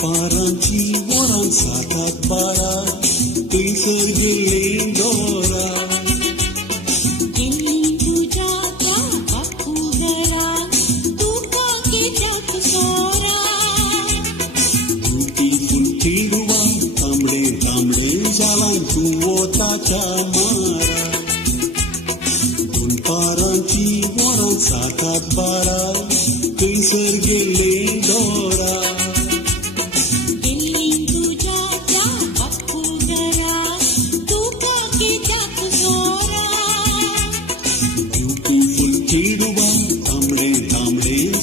Paranci oran sakat bara Tisar giling dora Giling tuja ka aku gara Tuka kijak sora Beautiful tiruwa Tamle jalan tuota chamara Don paranci oran sakat bara Tisar giling dora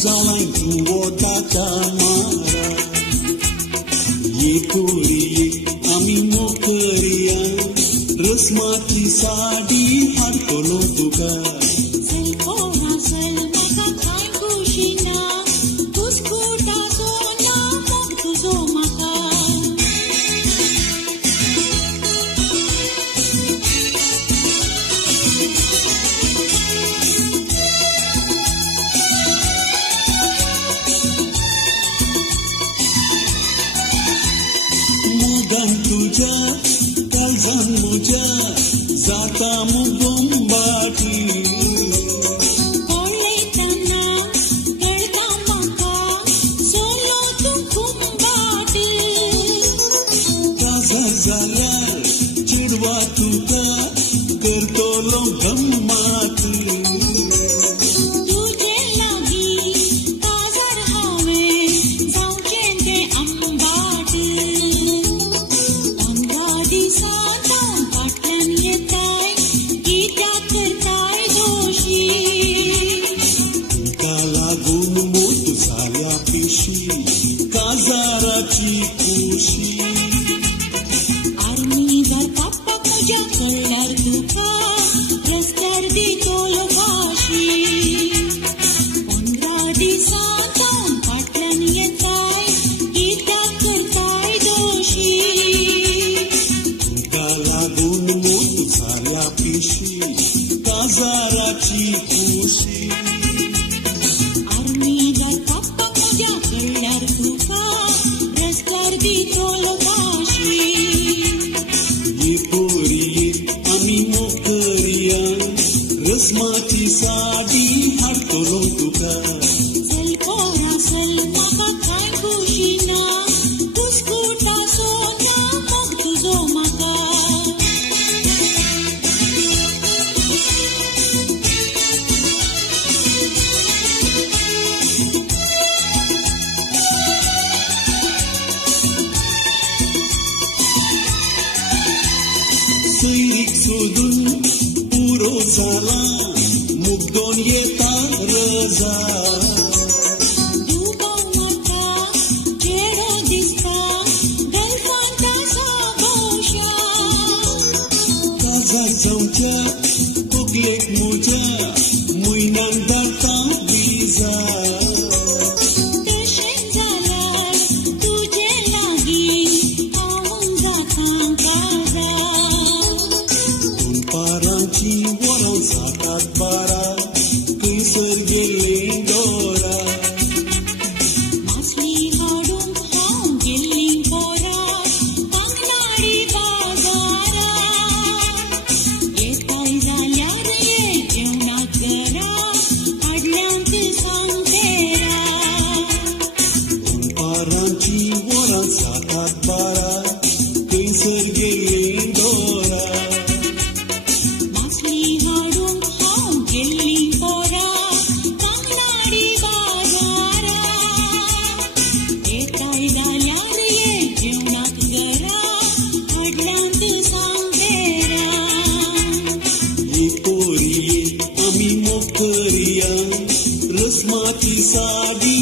Jalan tuota chamara Ye koriye ami mokariya Rasmati sadi har tolo tuka Salpona salmaka kai kushina Tuskuta sona mok tuzo maka Mudan tuja kalzan muja Zata mugombati Kole tana karta maka Solo tu kumbati Kaza zala chudwa tuka Kartolo gammati तुझे लगी बाजार हमें जाऊंगे अंबाडी अंबाडी साता पाटन ये ताई गीता करताई Joshi Kala gun mut zala pishi Kazarachi kushi army दर पापा मुझे कलर दुखा रस्तर दी तोल भाषी पंद्रादी साता पाटन ये ताई गीता करताई Joshi Kala gun mut zala pishi Kazarachi kushi army दर पापा मुझे कलर दुखा रस्तर दी तोल भाषी Ye koriye ami mokariya Rasmati sadi har tolo tuka Salpona salmaka kai kushina Tuskuta sona mok tuzo maka Sirik sudun puro zala Mugdon yeta raza Duba mata jera dista Galfanta sabosha Kaza zamcha kuklek muja Muinan data biza Deshen zalar tuje lagi Awang zatang kaza Don paranci waran sakat bara Kisar giling dora Masli hadum haum gilling pora Pangnadi bazara Ye taiza lyar ye jevna kara Adlant santera Don paranci waran sakat bara Kisar giling dora Masli hadum haum gilling pora Pangnadi bazara Ye taiza lyar ye jevna kara Adlant santera Ye koriye ami mokariya Rasmati sadi